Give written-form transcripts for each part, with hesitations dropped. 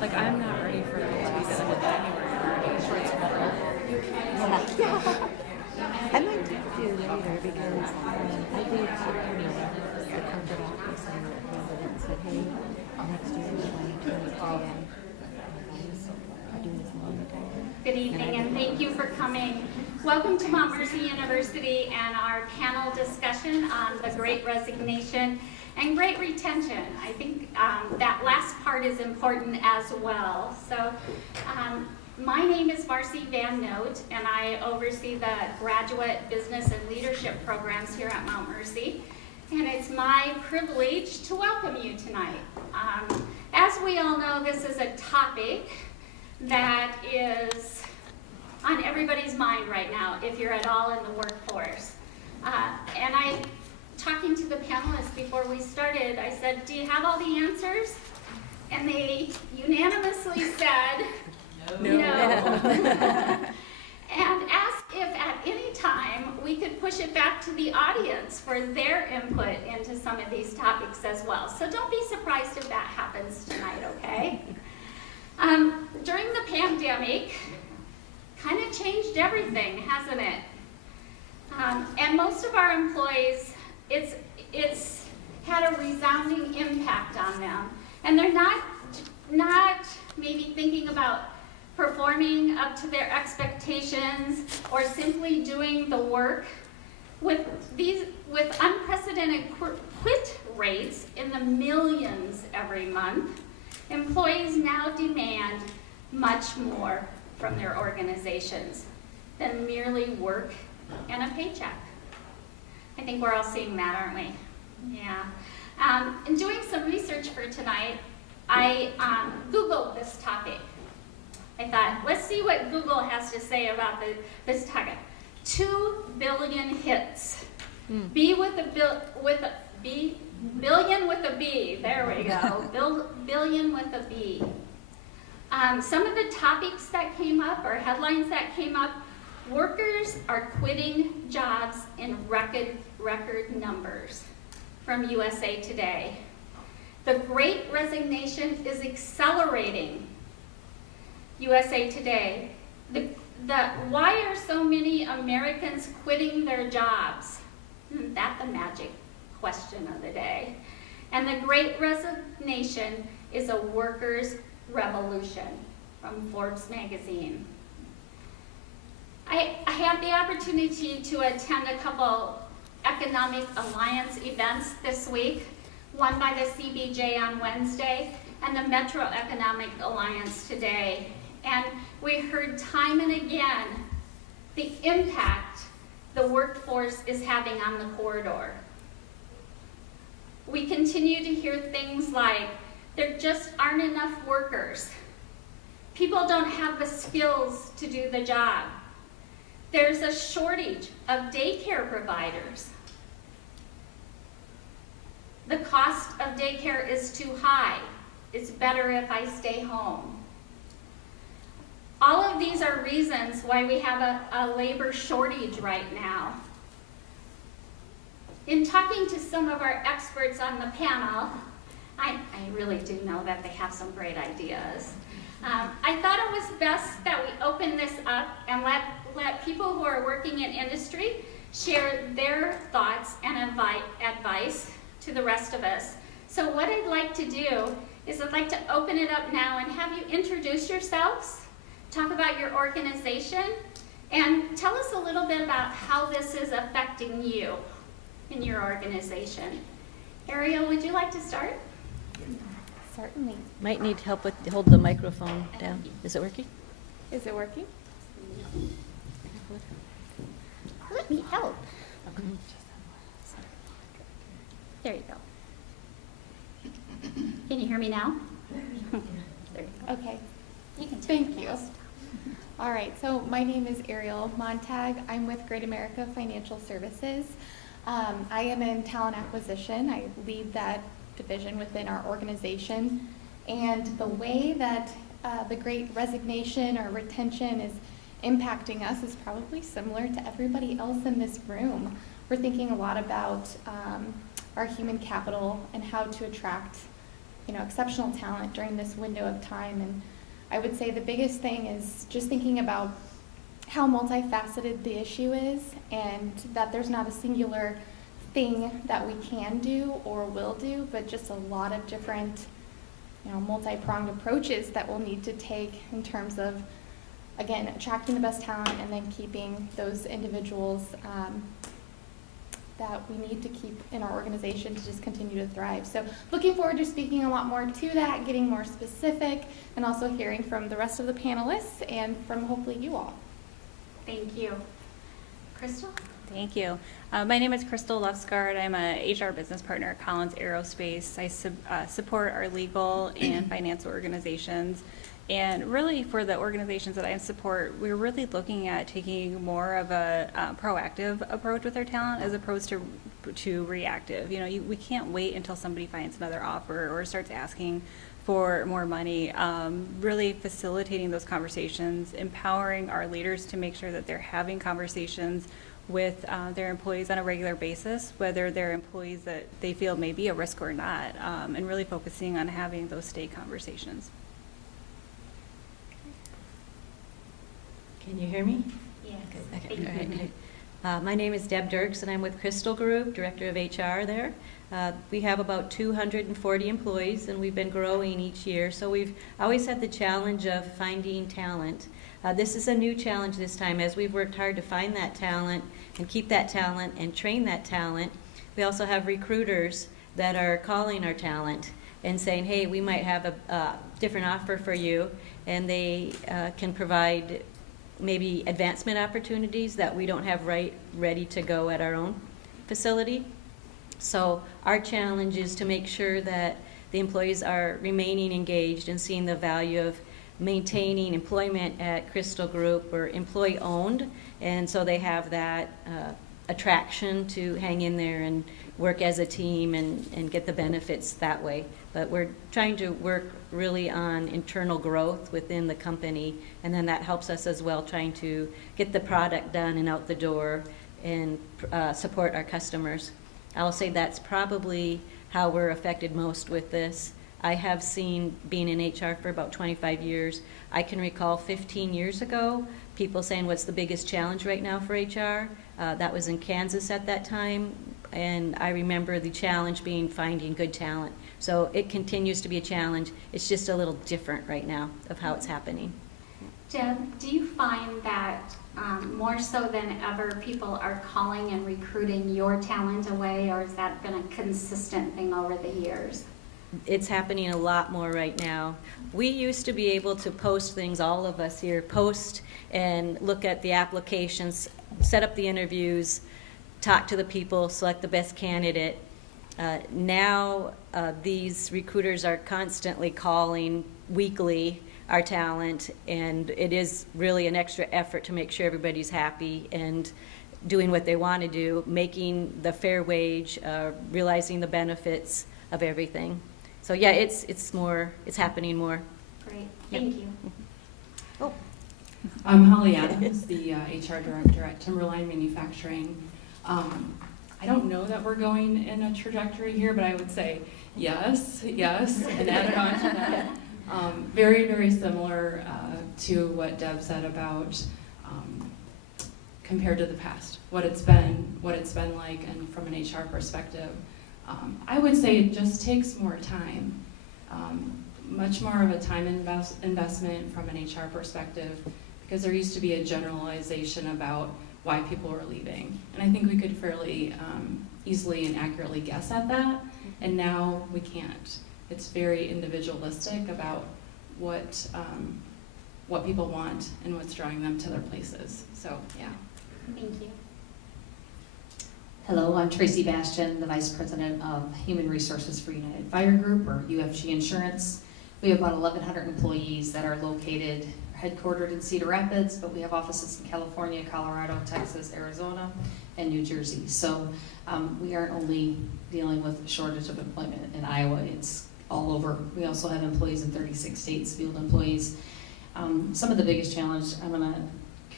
Like, I'm not ready for it to be the end of January already. I might talk to you later because I did the corporate office and handled it and said, hey, next year in 2023, are doing this long time. Good evening and thank you for coming. Welcome to Mount Mercy University and our panel discussion on the Great Resignation and Great Retention. I think that last part is important as well. So my name is Marcy Van Noot and I oversee the graduate business and leadership programs here at Mount Mercy. And it's my privilege to welcome you tonight. As we all know, this is a topic that is on everybody's mind right now if you're at all in the workforce. And talking to the panelists before we started, I said, do you have all the answers? And they unanimously said, no. And asked if at any time we could push it back to the audience for their input into some of these topics as well. So don't be surprised if that happens tonight, okay? During the pandemic, kind of changed everything, hasn't it? And most of our employees, it's had a resounding impact on them. And they're not maybe thinking about performing up to their expectations or simply doing the work. With unprecedented quit rates in the millions every month, employees now demand much more from their organizations than merely work and a paycheck. I think we're all seeing that, aren't we? Yeah. In doing some research for tonight, I Googled this topic. I thought, let's see what Google has to say about this topic. 2 billion hits. Billion with a B. There we go. Billion with a B. Some of the topics that came up, or headlines that came up, workers are quitting jobs in record numbers from USA Today. The Great Resignation is accelerating. USA Today. Why are so many Americans quitting their jobs? That's the magic question of the day. And the Great Resignation is a workers' revolution from Forbes magazine. I had the opportunity to attend a couple Economic Alliance events this week, one by the CBJ on Wednesday and the Metro Economic Alliance today. And we heard time and again the impact the workforce is having on the corridor. We continue to hear things like, there just aren't enough workers. People don't have the skills to do the job. There's a shortage of daycare providers. The cost of daycare is too high. It's better if I stay home. All of these are reasons why we have a labor shortage right now. In talking to some of our experts on the panel, I really do know that they have some great ideas. I thought it was best that we open this up and let people who are working in industry share their thoughts and advice to the rest of us. So what I'd like to do is I'd like to open it up now and have you introduce yourselves, talk about your organization, and tell us a little bit about how this is affecting you in your organization. Ariel, would you like to start? Certainly. Might need help with hold the microphone down. Is it working? Is it working? Let me help. There you go. Can you hear me now? There you go. Okay, You can take thank the you. rest. All right, so my name is Ariel Montag. I'm with Great America Financial Services. I am in talent acquisition. I lead that division within our organization. And the way that the Great Resignation or retention is impacting us is probably similar to everybody else in this room. We're thinking a lot about our human capital and how to attract exceptional talent during this window of time. And I would say the biggest thing is just thinking about how multifaceted the issue is, and that there's not a singular thing that we can do or will do, but just a lot of different, multi-pronged approaches that we'll need to take in terms of, again, attracting the best talent and then keeping those individuals that we need to keep in our organization to just continue to thrive. So looking forward to speaking a lot more to that, getting more specific, and also hearing from the rest of the panelists and from hopefully you all. Thank you. Crystal? Thank you. My name is Crystal Lufsgaard. I'm a HR business partner at Collins Aerospace. I support our legal and financial organizations. And really, for the organizations that I support, we're really looking at taking more of a proactive approach with our talent as opposed to reactive. We can't wait until somebody finds another offer or starts asking for more money. Really facilitating those conversations, empowering our leaders to make sure that they're having conversations with their employees on a regular basis, whether they're employees that they feel may be a risk or not, and really focusing on having those stay conversations. Can you hear me? Yes. Okay. Thank you. All right. My name is Deb Dirks, and I'm with Crystal Group, Director of HR there. We have about 240 employees, and we've been growing each year. So we've always had the challenge of finding talent. This is a new challenge this time, as we've worked hard to find that talent and keep that talent and train that talent. We also have recruiters that are calling our talent and saying, hey, we might have a different offer for you, and they can provide maybe advancement opportunities that we don't have ready to go at our own facility. So our challenge is to make sure that the employees are remaining engaged and seeing the value of maintaining employment at Crystal Group. Or employee owned, and so they have that attraction to hang in there and work as a team and get the benefits that way. But we're trying to work really on internal growth within the company, and then that helps us as well, trying to get the product done and out the door and support our customers. I'll say that's probably how we're affected most with this. I have seen, being in HR for about 25 years, I can recall 15 years ago, people saying, what's the biggest challenge right now for HR? That was in Kansas at that time, and I remember the challenge being finding good talent. So it continues to be a challenge. It's just a little different right now of how it's happening. Deb, do you find that more so than ever people are calling and recruiting your talent away, or has that been a consistent thing over the years? It's happening a lot more right now. We used to be able to post things, all of us here, post and look at the applications, set up the interviews, talk to the people, select the best candidate. Now these recruiters are constantly calling weekly our talent, and it is really an extra effort to make sure everybody's happy and doing what they want to do, making the fair wage, realizing the benefits of everything. So yeah, it's happening more. Great, thank you. Oh, I'm Holly Adams, the HR Director at Timberline Manufacturing. I don't know that we're going in a trajectory here, but I would say yes, and add it on to that. Very, very similar to what Deb said about compared to the past, what it's been like, and from an HR perspective. I would say it just takes more time, much more of a time investment from an HR perspective, because there used to be a generalization about why people were leaving. And I think we could fairly easily and accurately guess at that, and now we can't. It's very individualistic about what people want and what's drawing them to their places. So, yeah. Thank you. Hello, I'm Tracy Bastian, the Vice President of Human Resources for United Fire Group, or UFG Insurance. We have about 1,100 employees that are headquartered in Cedar Rapids, but we have offices in California, Colorado, Texas, Arizona, and New Jersey. So we aren't only dealing with a shortage of employment in Iowa, it's all over. We also have employees in 36 states, field employees. Some of the biggest challenge, I'm gonna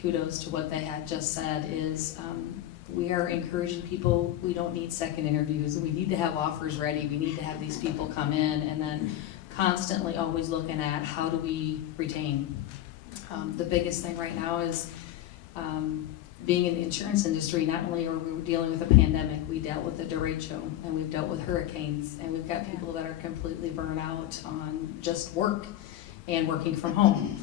kudos to what they had just said, is We are encouraging people, we don't need second interviews, we need to have offers ready, we need to have these people come in, and then constantly always looking at how do we retain. The biggest thing right now is being in the insurance industry, not only are we dealing with a pandemic, we dealt with the derecho, and we've dealt with hurricanes, and we've got people that are completely burnt out on just work and working from home.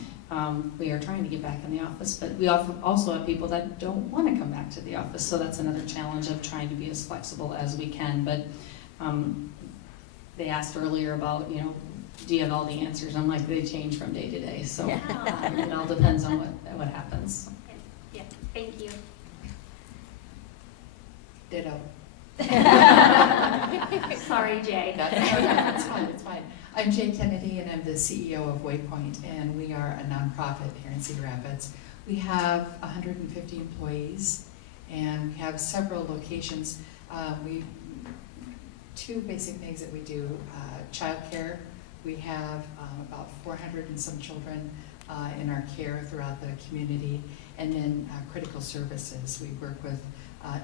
We are trying to get back in the office, but we also have people that don't want to come back to the office, so that's another challenge of trying to be as flexible as we can. But they asked earlier about, you know, do you have all the answers? I'm like, they change from day to day, so it all depends on what happens. Yeah, thank you. Ditto. Sorry, Jay. It's fine, it's fine. I'm Jay Kennedy, and I'm the CEO of Waypoint, and we are a nonprofit here in Cedar Rapids. We have 150 employees, and we have several locations. Two basic things that we do: childcare. We have about 400 and some children in our care throughout the community, and then critical services. We work with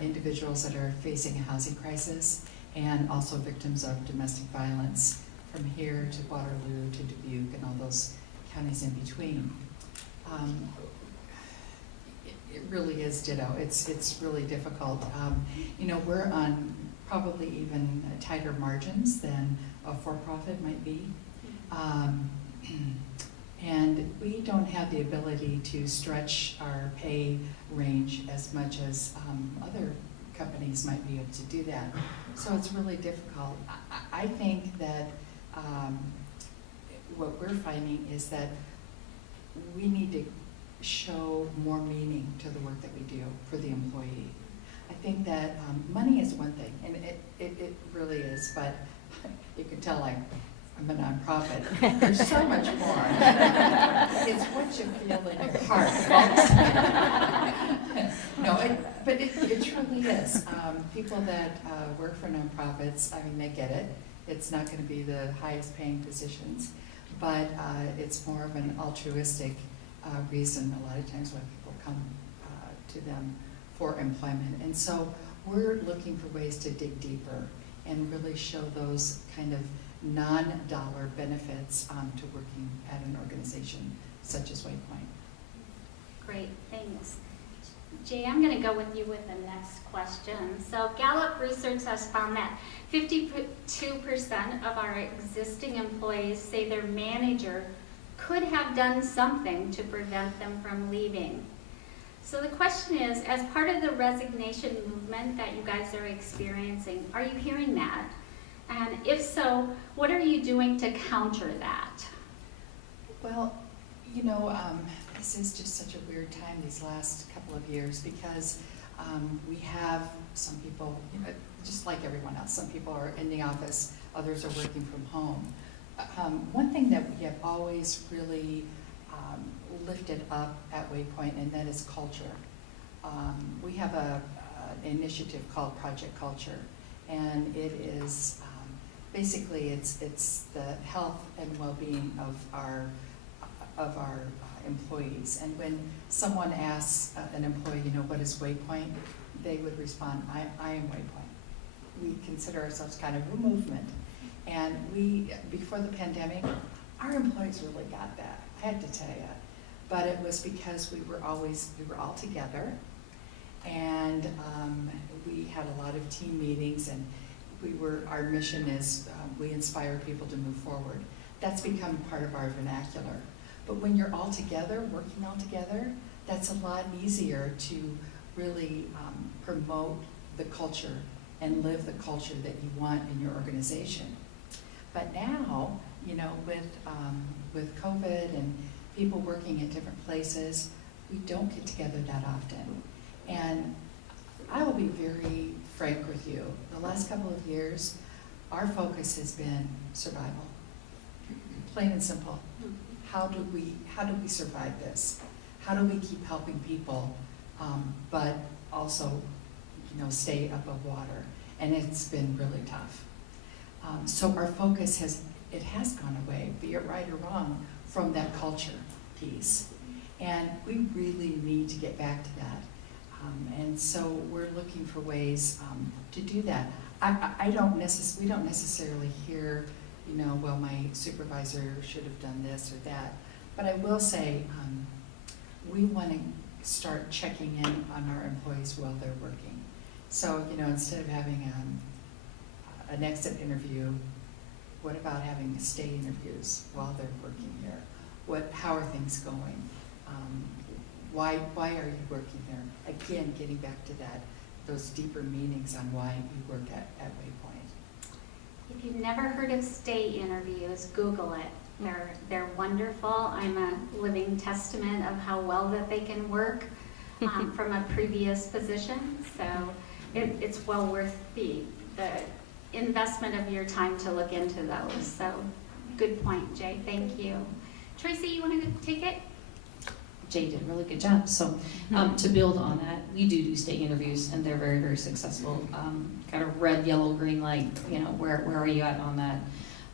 individuals that are facing a housing crisis and also victims of domestic violence, from here to Waterloo to Dubuque and all those counties in between. It really is ditto. It's really difficult. You know, we're on probably even tighter margins than a for-profit might be. And we don't have the ability to stretch our pay range as much as other companies might be able to do that. So it's really difficult. I think that what we're finding is that we need to show more meaning to the work that we do for the employee. I think that money is one thing, and it really is, but you can tell I'm a nonprofit. There's so much more. It's what you feel in your heart, folks. No, but it truly is. People that work for nonprofits, I mean, they get it. It's not going to be the highest paying positions, but it's more of an altruistic reason a lot of times when people come to them for employment. And so we're looking for ways to dig deeper and really show those kind of non-dollar benefits to working at an organization such as Waypoint. Great, thanks. Jay, I'm going to go with you with the next question. So Gallup research has found that 52% of our existing employees say their manager could have done something to prevent them from leaving. So the question is, as part of the resignation movement that you guys are experiencing, are you hearing that? And if so, what are you doing to counter that? Well, you know, this is just such a weird time these last couple of years, because we have some people, you know, just like everyone else, some people are in the office, others are working from home. One thing that we have always really lifted up at Waypoint, and that is culture. We have an initiative called Project Culture, and it is basically it's the health and well-being of our employees. And when someone asks an employee, you know, what is Waypoint, they would respond, I am Waypoint. We consider ourselves kind of a movement. And before the pandemic, our employees really got that, I have to tell you. But it was because we were all together, and we had a lot of team meetings, and our mission is we inspire people to move forward. That's become part of our vernacular. But when you're all together, working all together, that's a lot easier to really promote the culture and live the culture that you want in your organization. But now, you know, with COVID and people working at different places, we don't get together that often. And I will be very frank with you. The last couple of years, our focus has been survival. Plain and simple. How do we survive this? How do we keep helping people, but also, you know, stay above water? And it's been really tough. So our focus has gone away, be it right or wrong, from that culture piece. And we really need to get back to that. And so we're looking for ways to do that. We don't necessarily hear, you know, well, my supervisor should have done this or that. But I will say, we want to start checking in on our employees while they're working. So, you know, instead of having an exit interview, what about having stay interviews while they're working here? How are things going? Why are you working there? Again, getting back to those deeper meanings on why you work at Waypoint. If you've never heard of stay interviews, Google it. They're wonderful. I'm a living testament of how well that they can work from a previous position. So it's well worth the investment of your time to look into those. So good point, Jay. Thank you. Tracy, you want to take it? Jay did a really good job. So to build on that, we do stay interviews, and they're very, very successful. Kind of red, yellow, green light, you know, where are you at on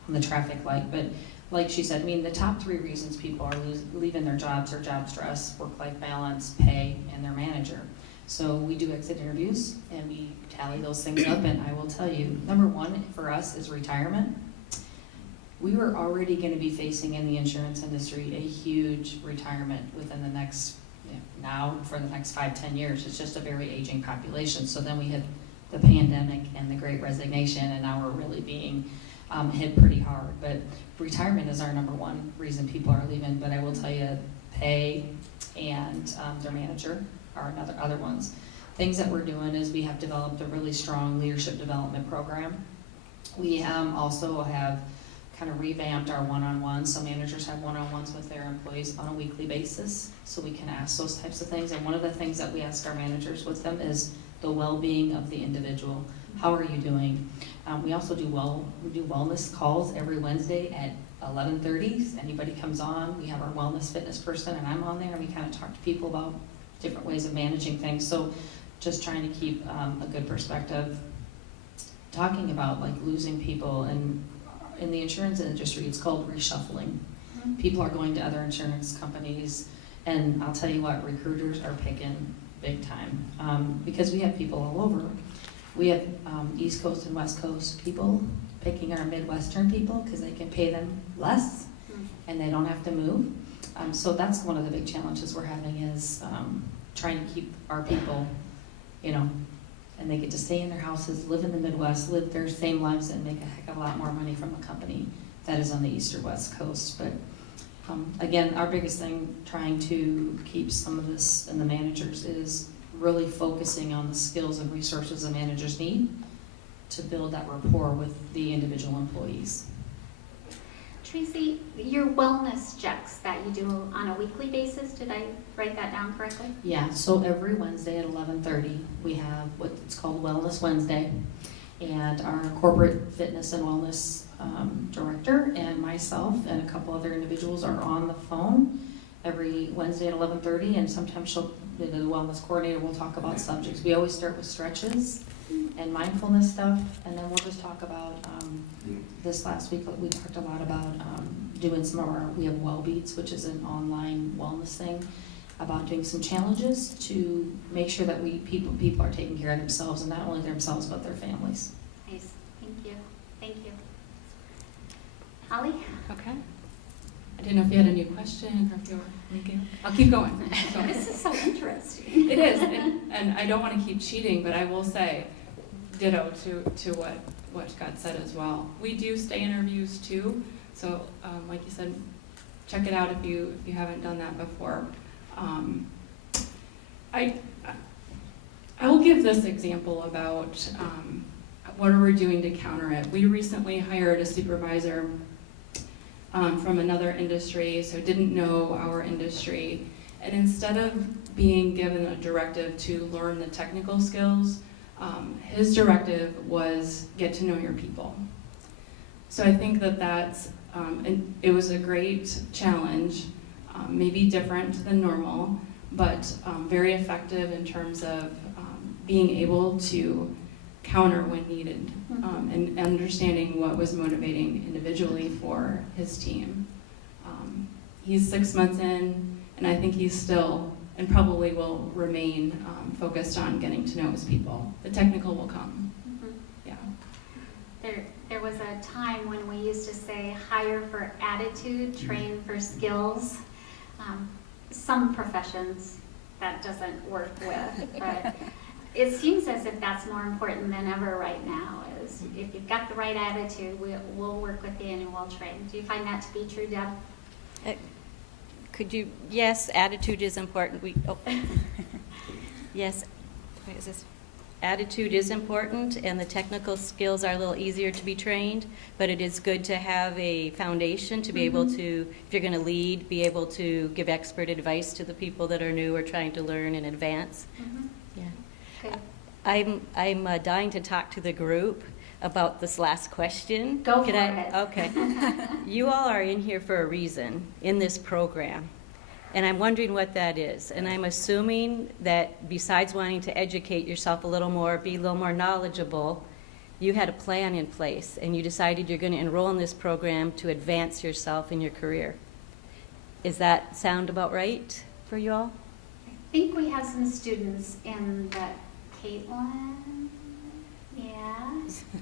the traffic light? But like she said, I mean, the top 3 reasons people are leaving their jobs are job stress, work-life balance, pay, and their manager. So we do exit interviews, and we tally those things up, and I will tell you, number 1 for us is retirement. We were already going to be facing in the insurance industry a huge retirement within the next, now for the next 5-10 years. It's just a very aging population. So then we had the pandemic and the Great Resignation, and now we're really being hit pretty hard. But retirement is our number 1 reason people are leaving. But I will tell you, pay and their manager are other ones. Things that we're doing is we have developed a really strong leadership development program. We also have kind of revamped our one-on-ones. So managers have one-on-ones with their employees on a weekly basis, so we can ask those types of things. And one of the things that we ask our managers with them is the well-being of the individual. How are you doing? We also do wellness calls every Wednesday at 11:30. Anybody comes on, we have our wellness fitness person, and I'm on there, and we kind of talk to people about different ways of managing things. So just trying to keep a good perspective. Talking about like losing people, and in the insurance industry, it's called reshuffling. People are going to other insurance companies, and I'll tell you what, recruiters are picking big time because we have people all over. We have East Coast and West Coast people picking our Midwestern people because they can pay them less and they don't have to move. So that's one of the big challenges we're having is trying to keep our people, you know, and they get to stay in their houses, live in the Midwest, live their same lives, and make a heck of a lot more money from a company that is on the East or West Coast. But again, our biggest thing trying to keep some of this in the managers is really focusing on the skills and resources the managers need to build that rapport with the individual employees. Tracy, your wellness checks that you do on a weekly basis, did I write that down correctly? Yeah, so every Wednesday at 11:30, we have what's called Wellness Wednesday, and our corporate fitness and wellness director and myself and a couple other individuals are on the phone every Wednesday at 11:30, and sometimes the wellness coordinator will talk about subjects. We always start with stretches and mindfulness stuff, and then we'll just talk about, this last week we talked a lot about doing some of we have Well Beats, which is an online wellness thing, about doing some challenges to make sure that people are taking care of themselves, and not only themselves but their families. Nice, thank you, thank you. Holly? Okay. I didn't know if you had a new question or if you were thinking. I'll keep going. This is so interesting. It is, and I don't want to keep cheating, but I will say, ditto to what got said as well. We do stay interviews too, so like you said, check it out if you haven't done that before. I will give this example about what are we doing to counter it. We recently hired a supervisor from another industry, so didn't know our industry, and instead of being given a directive to learn the technical skills, his directive was get to know your people. So I think that's, it was a great challenge, maybe different than normal, but very effective in terms of being able to counter when needed, and understanding what was motivating individually for his team. He's 6 months in, and I think he's still and probably will remain focused on getting to know his people. The technical will come. Mhm. Yeah. There was a time when we used to say hire for attitude, train for skills. Some professions that doesn't work with, but it seems as if that's more important than ever right now. Is if you've got the right attitude, we'll work with you and we'll train. Do you find that to be true, Deb? Could you, yes, attitude is important. Yes, what is this? Attitude is important, and the technical skills are a little easier to be trained, but it is good to have a foundation to be able to, if you're going to lead, be able to give expert advice to the people that are new or trying to learn in advance. Mm-hmm. Yeah. Good. I'm dying to talk to the group about this last question. Go Can for I? it. Okay. You all are in here for a reason in this program, and I'm wondering what that is. And I'm assuming that besides wanting to educate yourself a little more, be a little more knowledgeable, you had a plan in place, and you decided you're going to enroll in this program to advance yourself in your career. Is that sound about right for you all? I think we have some students in the Caitlin. Yeah.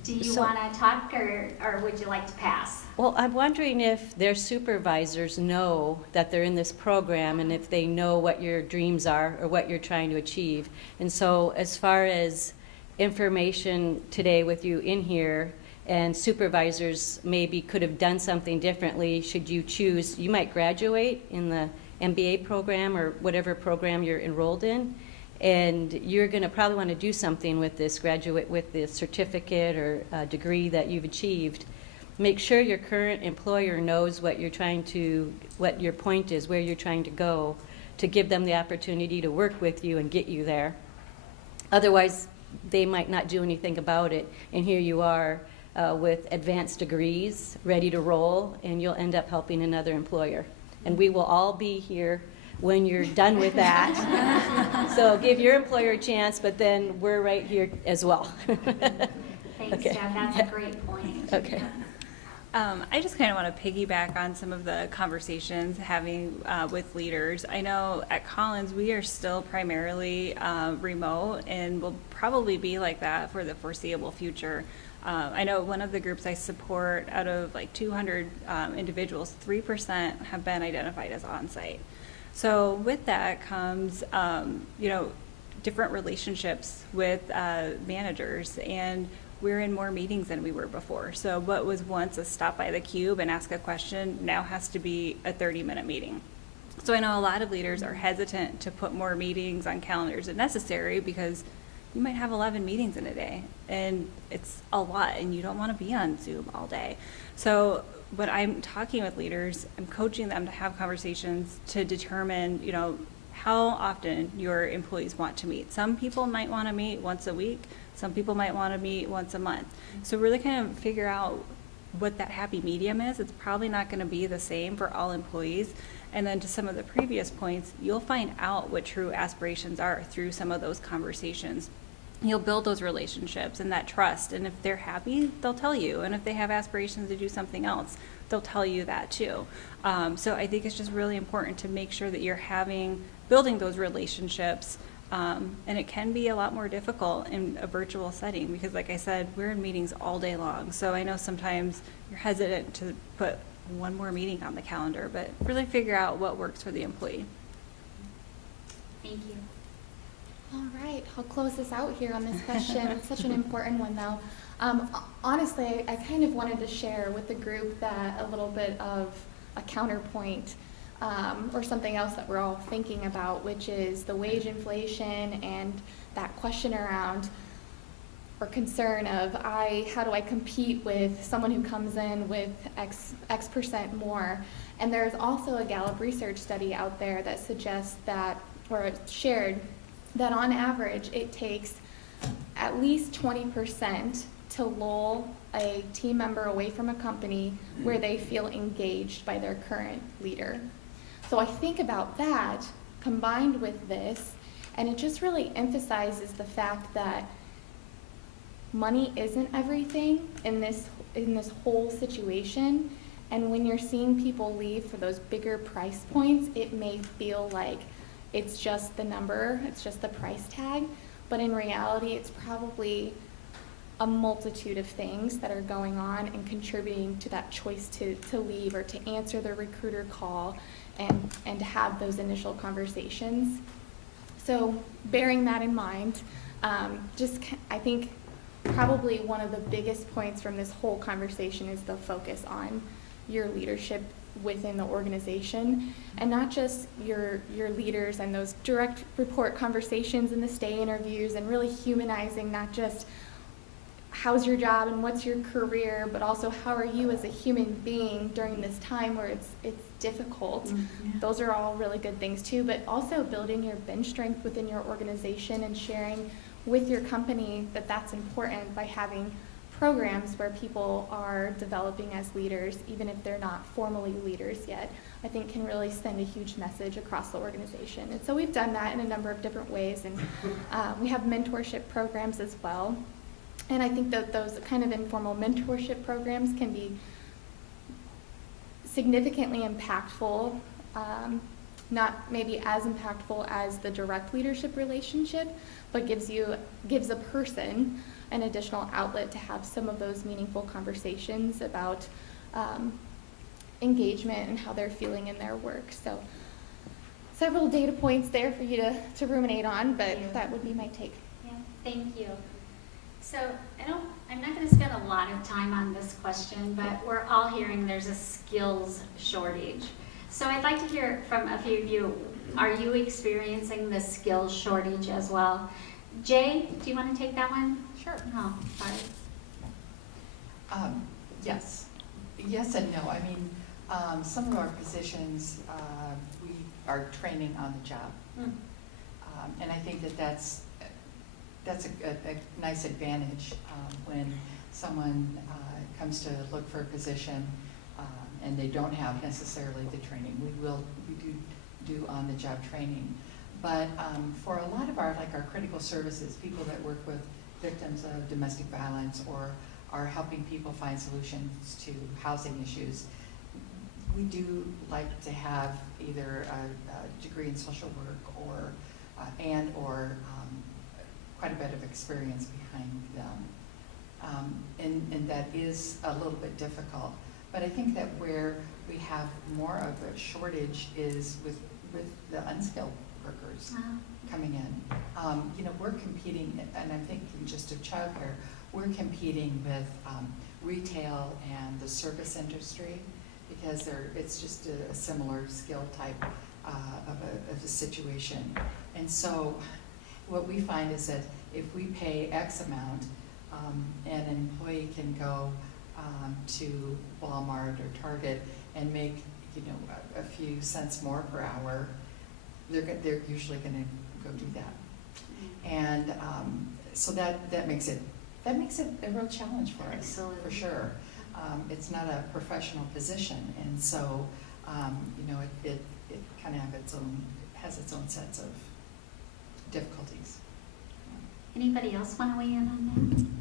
Do you So- want to talk, or would you like to pass? Well, I'm wondering if their supervisors know that they're in this program and if they know what your dreams are or what you're trying to achieve. And so as far as information today with you in here, and supervisors maybe could have done something differently should you choose, you might graduate in the MBA program or whatever program you're enrolled in, and you're going to probably want to do something with this graduate, with the certificate or degree that you've achieved. Make sure your current employer knows what you're trying to, what your point is, where you're trying to go, to give them the opportunity to work with you and get you there. Otherwise, they might not do anything about it, and here you are with advanced degrees, ready to roll, and you'll end up helping another employer. And we will all be here when you're done with that. So give your employer a chance, but then we're right here as well. Thanks, Okay. Deb. That's a great point. Okay. I just kind of want to piggyback on some of the conversations having with leaders. I know at Collins we are still primarily remote and will probably be like that for the foreseeable future. I know one of the groups I support, out of like 200 individuals, 3% have been identified as on-site. So with that comes, different relationships with managers, and we're in more meetings than we were before. So what was once a stop by the cube and ask a question now has to be a 30-minute meeting. So I know a lot of leaders are hesitant to put more meetings on calendars if necessary, because you might have 11 meetings in a day, and it's a lot, and you don't want to be on Zoom all day. So when I'm talking with leaders, I'm coaching them to have conversations to determine, how often your employees want to meet. Some people might want to meet once a week. Some people might want to meet once a month. So really kind of figure out what that happy medium is. It's probably not going to be the same for all employees. And then to some of the previous points, you'll find out what true aspirations are through some of those conversations. You'll build those relationships and that trust. And if they're happy, they'll tell you. And if they have aspirations to do something else, they'll tell you that too. So I think it's just really important to make sure that you're building those relationships. And it can be a lot more difficult in a virtual setting because, like I said, we're in meetings all day long. So I know sometimes you're hesitant to put one more meeting on the calendar, but really figure out what works for the employee. Thank you. All right, I'll close this out here on this question. It's such an important one, though. Honestly, I kind of wanted to share with the group that a little bit of a counterpoint or something else that we're all thinking about, which is the wage inflation and that question around or concern of how do I compete with someone who comes in with X percent more. And there's also a Gallup research study out there that suggests that, or shared, that on average it takes at least 20% to lull a team member away from a company where they feel engaged by their current leader. So I think about that combined with this, and it just really emphasizes the fact that money isn't everything in this whole situation. And when you're seeing people leave for those bigger price points, it may feel like it's just the number, it's just the price tag, but in reality, it's probably a multitude of things that are going on and contributing to that choice to leave or to answer the recruiter call and to have those initial conversations. So bearing that in mind, I think probably one of the biggest points from this whole conversation is the focus on your leadership within the organization, and not just your leaders and those direct report conversations and the stay interviews, and really humanizing not just how's your job and what's your career, but also how are you as a human being during this time where it's difficult. Mm-hmm. Those are all really good things too, but also building your bench strength within your organization and sharing with your company that that's important by having programs where people are developing as leaders, even if they're not formally leaders yet, I think can really send a huge message across the organization. And so we've done that in a number of different ways, and we have mentorship programs as well. And I think that those kind of informal mentorship programs can be significantly impactful, not maybe as impactful as the direct leadership relationship, but gives a person an additional outlet to have some of those meaningful conversations about engagement and how they're feeling in their work. So several data points there for you to ruminate on, but that would be my take. Yeah, thank you. So I'm not going to spend a lot of time on this question, but we're all hearing there's a skills shortage. So I'd like to hear from a few of you. Are you experiencing the skills shortage as well? Jay, do you want to take that one? Sure. Oh, sorry. Yes. Yes and no. I mean, some of our positions, we are training on the job. Mm. And I think that's a nice advantage when someone comes to look for a position and they don't have necessarily the training. We do on-the-job training. But for a lot of our critical services, people that work with victims of domestic violence or are helping people find solutions to housing issues, we do like to have either a degree in social work or quite a bit of experience behind them. And that is a little bit difficult. But I think that where we have more of a shortage is with the unskilled workers coming in. We're competing, and I'm thinking just of childcare, we're competing with retail and the service industry because it's just a similar skill type of a situation. And so what we find is that if we pay X amount, an employee can go to Walmart or Target and make a few cents more per hour, they're usually going to go do that. And so that makes it a real challenge for us. Absolutely. For sure. It's not a professional position, and so it kind of has its own sets of difficulties. Anybody else want to weigh in on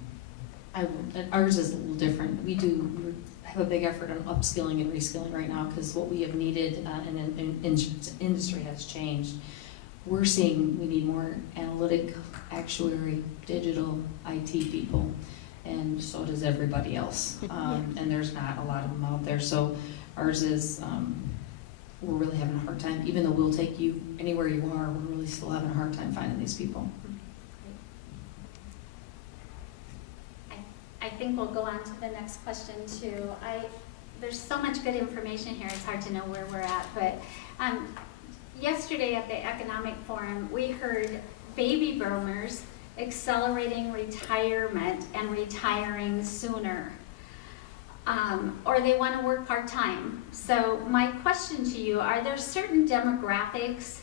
Ours is a little different. We do have a big effort on upskilling and reskilling right now because what we have needed and industry has changed. We're seeing we need more analytic, actuary, digital, IT people, and so does everybody else. And there's not a lot of them out there. So ours is, we're really having a hard time. Even though we'll take you anywhere you are, we're really still having a hard time finding these people. I think we'll go on to the next question too. There's so much good information here, it's hard to know where we're at, but yesterday at the Economic Forum, we heard baby boomers accelerating retirement and retiring sooner, or they want to work part-time. So my question to you, are there certain demographics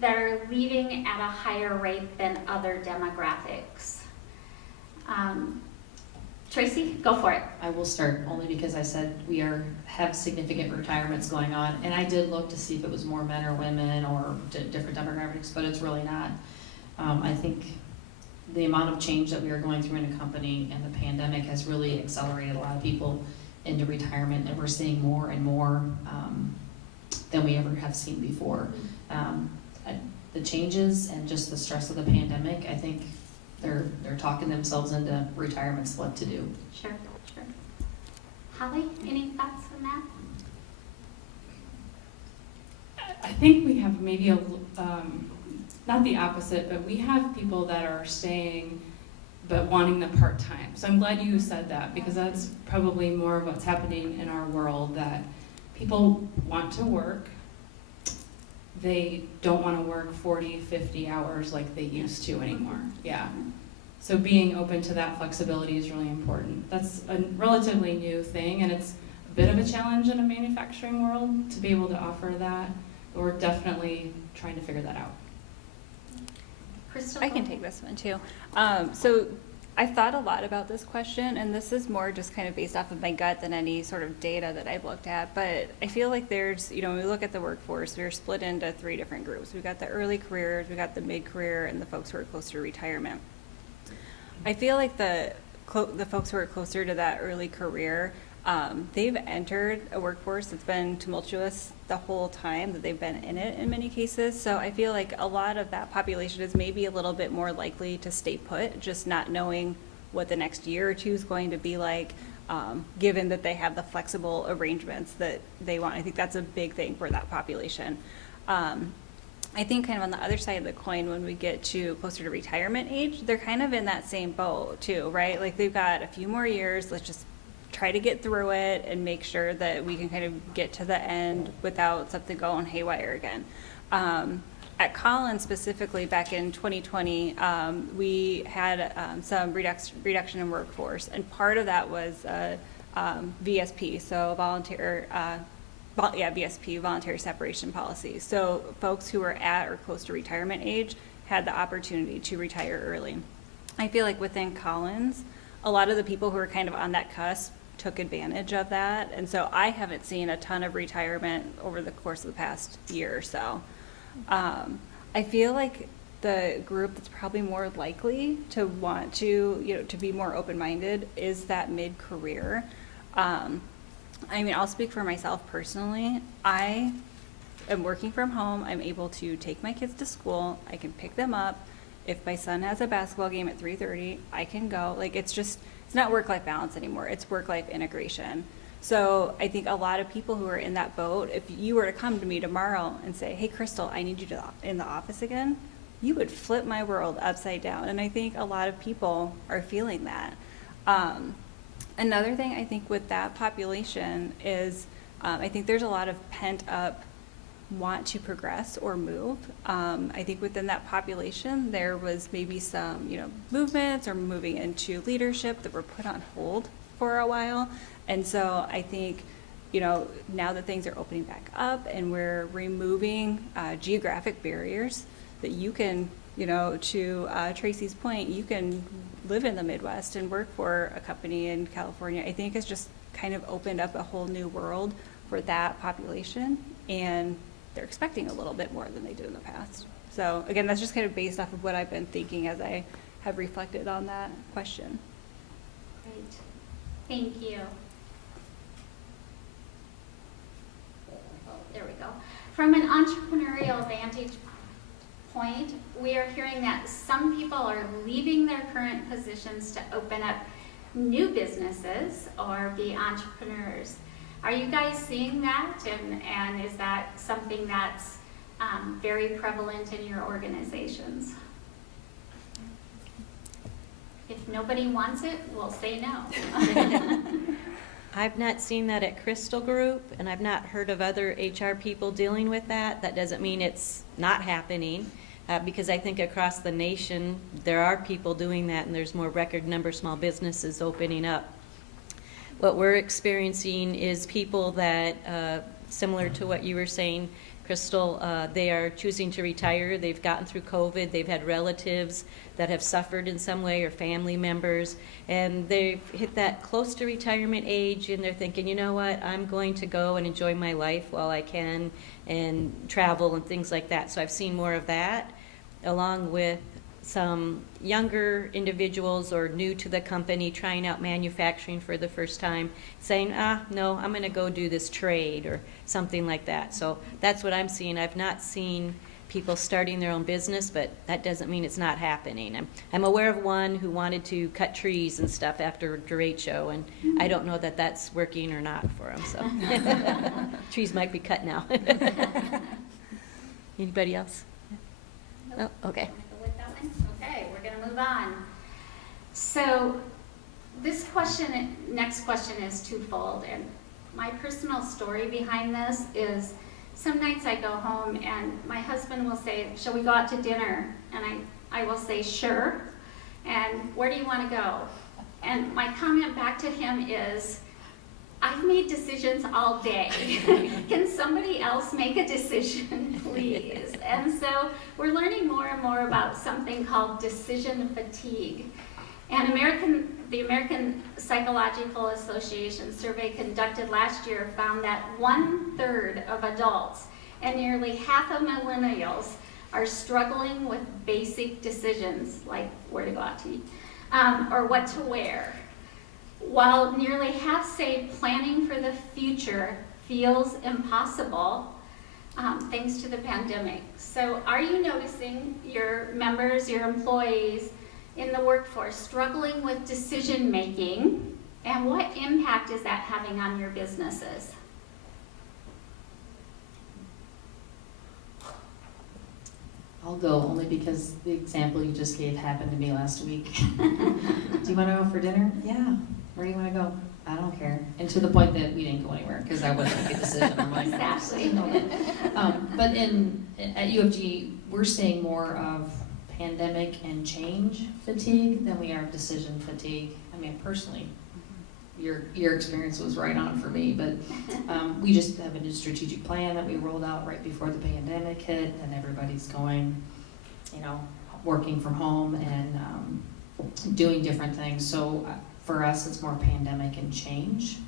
that are leaving at a higher rate than other demographics? Tracy, go for it. I will start only because I said we have significant retirements going on, and I did look to see if it was more men or women or different demographics, but it's really not. I think the amount of change that we are going through in a company and the pandemic has really accelerated a lot of people into retirement, and we're seeing more and more than we ever have seen before. the changes and just the stress of the pandemic, I think they're talking themselves into retirement's what to do. Sure, sure. Holly, any thoughts on that? I think we have maybe not the opposite, but we have people that are staying but wanting the part-time. So I'm glad you said that, because that's probably more of what's happening in our world, that people want to work. They don't want to work 40, 50 hours like they used to anymore. Yeah. So being open to that flexibility is really important. That's a relatively new thing, and it's a bit of a challenge in a manufacturing world to be able to offer that. But we're definitely trying to figure that out. Crystal? I can take this one too. So I've thought a lot about this question, and this is more just kind of based off of my gut than any sort of data that I've looked at. But I feel like there's, when we look at the workforce, we're split into 3 different groups. We've got the early careers, we've got the mid-career, and the folks who are close to retirement. I feel like the folks who are closer to that early career, they've entered a workforce that's been tumultuous the whole time that they've been in it in many cases. So I feel like a lot of that population is maybe a little bit more likely to stay put, just not knowing what the next year or two is going to be like, given that they have the flexible arrangements that they want. I think that's a big thing for that population. I think kind of on the other side of the coin, when we get to closer to retirement age, they're kind of in that same boat too, right? Like they've got a few more years, let's just try to get through it and make sure that we can kind of get to the end without something going haywire again. At Collins specifically, back in 2020, we had some reduction in workforce, and part of that was VSP, so VSP, voluntary separation policy. So folks who were at or close to retirement age had the opportunity to retire early. I feel like within Collins, a lot of the people who were kind of on that cusp took advantage of that, and so I haven't seen a ton of retirement over the course of the past year or so. I feel like the group that's probably more likely to want to, to be more open-minded is that mid-career. I mean, I'll speak for myself personally. I am working from home. I'm able to take my kids to school. I can pick them up. If my son has a basketball game at 3:30, I can go. Like, it's not work-life balance anymore. It's work-life integration. So I think a lot of people who are in that boat, if you were to come to me tomorrow and say, hey, Crystal, I need you in the office again, you would flip my world upside down. And I think a lot of people are feeling that. Another thing I think with that population is I think there's a lot of pent-up want to progress or move. I think within that population, there was maybe some, movements or moving into leadership that were put on hold for a while. And so I think, now that things are opening back up and we're removing geographic barriers, that you can, to Tracy's point, you can live in the Midwest and work for a company in California. I think it's just kind of opened up a whole new world for that population, and they're expecting a little bit more than they did in the past. So again, that's just kind of based off of what I've been thinking as I have reflected on that question. Great. Thank you. There we go. From an entrepreneurial vantage point, we are hearing that some people are leaving their current positions to open up new businesses or be entrepreneurs. Are you guys seeing that, and is that something that's very prevalent in your organizations? If nobody wants it, we'll say no. I've not seen that at Crystal Group, and I've not heard of other HR people dealing with that. That doesn't mean it's not happening, because I think across the nation there are people doing that, and there's more record number of small businesses opening up. What we're experiencing is people that, similar to what you were saying, Crystal, they are choosing to retire. They've gotten through COVID. They've had relatives that have suffered in some way, or family members, and they've hit that close to retirement age, and they're thinking, you know what, I'm going to go and enjoy my life while I can and travel and things like that. So I've seen more of that, along with some younger individuals or new to the company trying out manufacturing for the first time, saying, no, I'm going to go do this trade or something like that. So that's what I'm seeing. I've not seen people starting their own business, but that doesn't mean it's not happening. I'm aware of one who wanted to cut trees and stuff after a derecho, and I don't know that that's working or not for him, so. Trees might be cut now. Anybody else? Nope. Oh, okay. Wanna go with that one? Okay, we're gonna move on. So this question, next question is twofold, and my personal story behind this is some nights I go home and my husband will say, shall we go out to dinner? And I will say, sure. And where do you want to go? And my comment back to him is, I've made decisions all day. Can somebody else make a decision, please? And so we're learning more and more about something called decision fatigue. And the American Psychological Association survey conducted last year found that 1/3 of adults and nearly half of millennials are struggling with basic decisions like where to go out to eat or what to wear, while nearly half say planning for the future feels impossible thanks to the pandemic. So are you noticing your members, your employees in the workforce struggling with decision making, and what impact is that having on your businesses? I'll go only because the example you just gave happened to me last week. Do you want to go for dinner? Yeah. Where do you want to go? I don't care. And to the point that we didn't go anywhere because I wasn't making a decision. I'm like, Exactly. but at UFG, we're seeing more of pandemic and change fatigue than we are decision fatigue. I mean, personally, your experience was right on for me, but we just have a new strategic plan that we rolled out right before the pandemic hit, and everybody's going, working from home and doing different things. So for us, it's more pandemic and change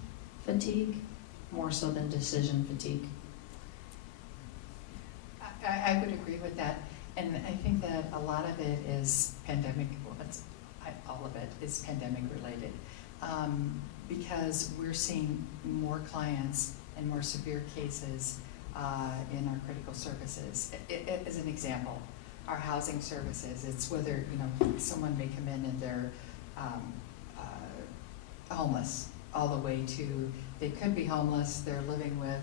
fatigue, more so than decision fatigue. I would agree with that. And I think that a lot of it is pandemic, all of it is pandemic related. Because we're seeing more clients and more severe cases in our critical services. As an example, our housing services, it's whether, someone may come in and they're homeless, all the way to, they could be homeless, they're living with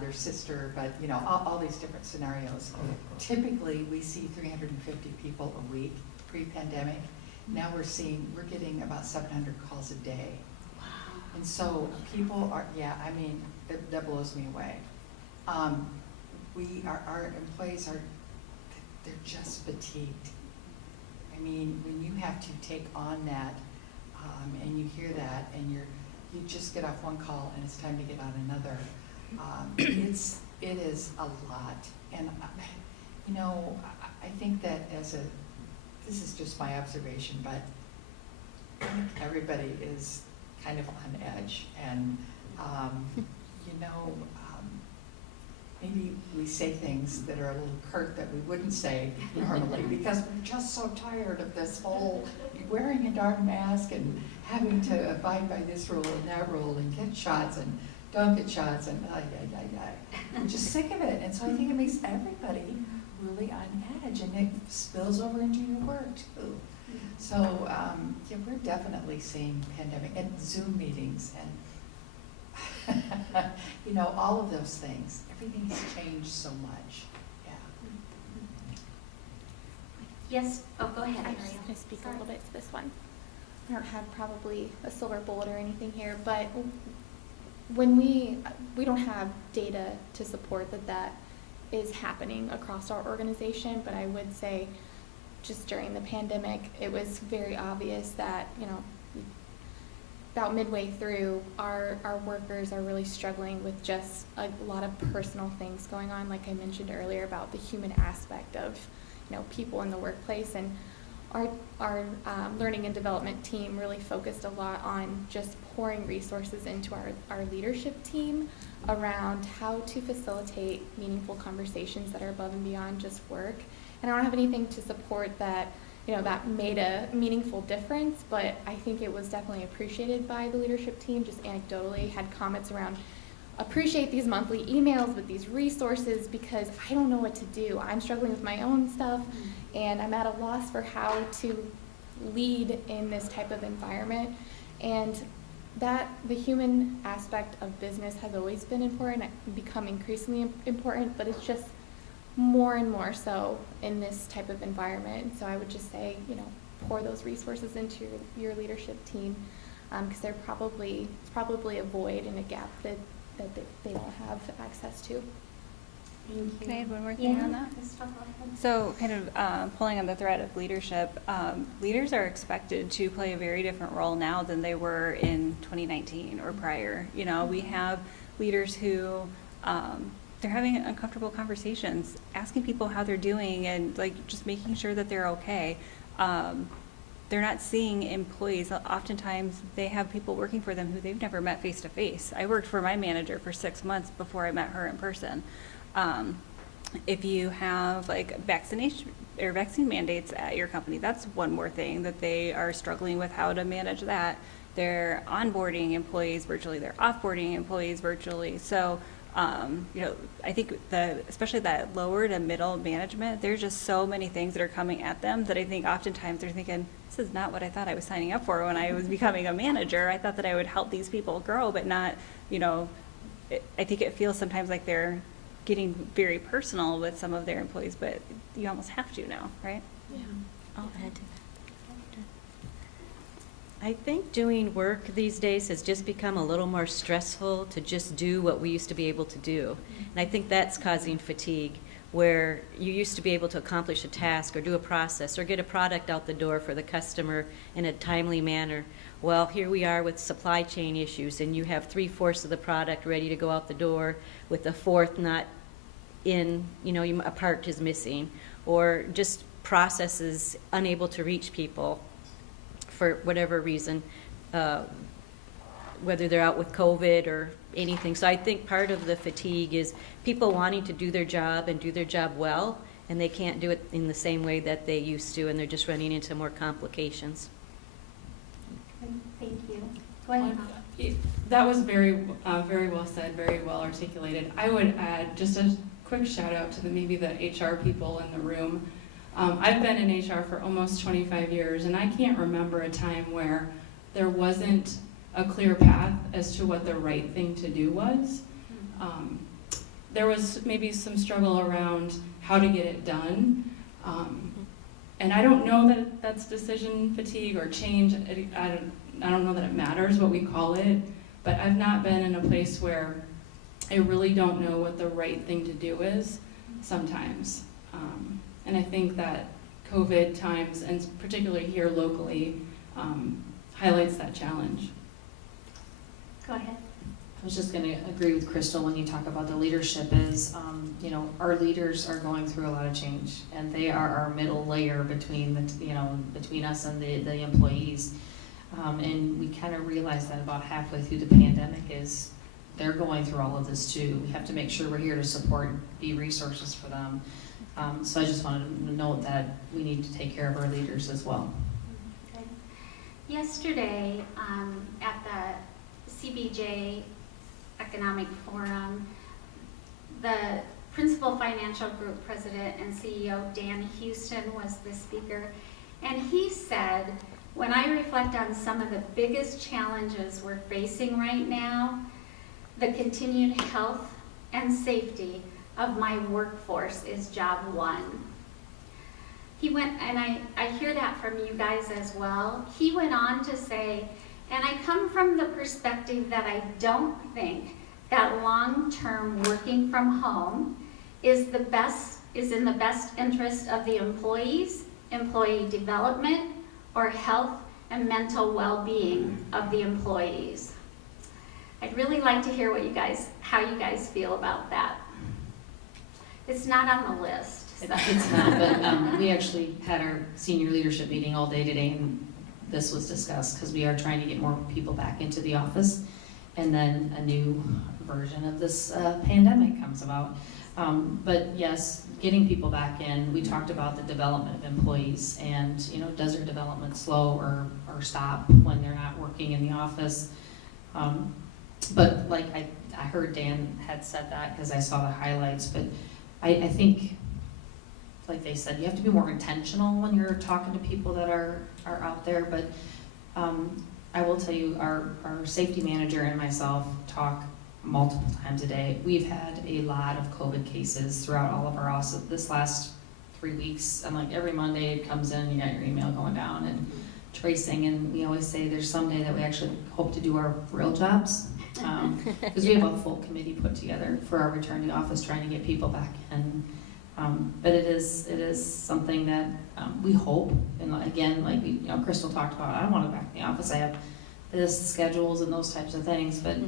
their sister, but all these different scenarios. Typically, we see 350 people a week pre-pandemic. Now we're getting about 700 calls a day. Wow. And so people are, that blows me away. Our employees they're just fatigued. I mean, when you have to take on that, and you hear that, and you just get off one call and it's time to get on another. It is a lot, and I think that this is just my observation, but I think everybody is kind of on edge, and maybe we say things that are a little curt that we wouldn't say normally because we're just so tired of this whole wearing a darn mask and having to abide by this rule and that rule and get shots and don't get shots and I'm just sick of it. And so I think it makes everybody really on edge, and it spills over into your work too. So we're definitely seeing pandemic and Zoom meetings and all of those things. Everything has changed so much. Yeah. Yes, go ahead, I'm Ariel. just going to speak Sorry. a little bit to this one. I don't have probably a silver bullet or anything here, but when we don't have data to support that is happening across our organization, but I would say just during the pandemic, it was very obvious that, about midway through, our workers are really struggling with just a lot of personal things going on, like I mentioned earlier about the human aspect of, people in the workplace. And our learning and development team really focused a lot on just pouring resources into our leadership team around how to facilitate meaningful conversations that are above and beyond just work. And I don't have anything to support that, that made a meaningful difference, but I think it was definitely appreciated by the leadership team. Just anecdotally had comments around appreciate these monthly emails with these resources because I don't know what to do. I'm struggling with my own stuff, and I'm at a loss for how to lead in this type of environment. And that the human aspect of business has always been important, become increasingly important, but it's just more and more so in this type of environment. So I would just say, you know, pour those resources into your leadership team, because they're probably a void and a gap that they don't have access to. Thank you. Can I add one more thing on that? Crystal, go ahead. So kind of pulling on the thread of leadership, leaders are expected to play a very different role now than they were in 2019 or prior. You know, we have leaders who they're having uncomfortable conversations, asking people how they're doing and like just making sure that they're okay. They're not seeing employees. Oftentimes they have people working for them who they've never met face to face. I worked for my manager for 6 months before I met her in person. If you have like vaccination or vaccine mandates at your company, that's one more thing that they are struggling with how to manage that. They're onboarding employees virtually, they're offboarding employees virtually. So, you know, I think especially that lower to middle management, there's just so many things that are coming at them that I think oftentimes they're thinking, this is not what I thought I was signing up for when I was becoming a manager. I thought that I would help these people grow, but not, you know, I think it feels sometimes like they're getting very personal with some of their employees, but you almost have to now, right? Yeah. I'll add to that. I think doing work these days has just become a little more stressful to just do what we used to be able to do. And I think that's causing fatigue, where you used to be able to accomplish a task or do a process or get a product out the door for the customer in a timely manner. Well, here we are with supply chain issues, and you have 3/4 of the product ready to go out the door with a fourth not in, you know, a part is missing, or just processes unable to reach people for whatever reason, whether they're out with COVID or anything. So I think part of the fatigue is people wanting to do their job and do their job well, and they can't do it in the same way that they used to, and they're just running into more complications. Thank you. Go ahead. That was very well said, very well articulated. I would add just a quick shout out to maybe the HR people in the room. I've been in HR for almost 25 years, and I can't remember a time where there wasn't a clear path as to what the right thing to do was. There was maybe some struggle around how to get it done. And I don't know that that's decision fatigue or change. I don't know that it matters what we call it, but I've not been in a place where I really don't know what the right thing to do is sometimes. And I think that COVID times, and particularly here locally, highlights that challenge. Go ahead. I was just going to agree with Crystal when you talk about the leadership is, you know, our leaders are going through a lot of change, and they are our middle layer between between us and the employees. And we kind of realize that about halfway through the pandemic is they're going through all of this too. We have to make sure we're here to support and be resources for them. So I just wanted to note that we need to take care of our leaders as well. Okay. Yesterday, at the CBJ Economic Forum, the Principal Financial Group President and CEO Dan Houston was the speaker, and he said, when I reflect on some of the biggest challenges we're facing right now, the continued health and safety of my workforce is job one. He went, and I hear that from you guys as well. He went on to say, and I come from the perspective that I don't think that long-term working from home is in the best interest of the employees, employee development, or health and mental well-being of the employees. I'd really like to hear how you guys feel about that. It's not on the list. So. It's not, but we actually had our senior leadership meeting all day today, and this was discussed because we are trying to get more people back into the office, and then a new version of this pandemic comes about. But yes, getting people back in, we talked about the development of employees, and does their development slow or stop when they're not working in the office? But like I heard Dan had said that because I saw the highlights, but I think, like they said, you have to be more intentional when you're talking to people that are out there. But I will tell you, our safety manager and myself talk multiple times a day. We've had a lot of COVID cases throughout all of our offices this last 3 weeks. And like every Monday it comes in, you got your email going down and tracing. And we always say there's someday that we actually hope to do our real jobs. Because we have a full committee put together for our return to office, trying to get people back in. But it is something that we hope, and again, like Crystal talked about, I don't want to go back in the office. I have this schedules and those types of things, but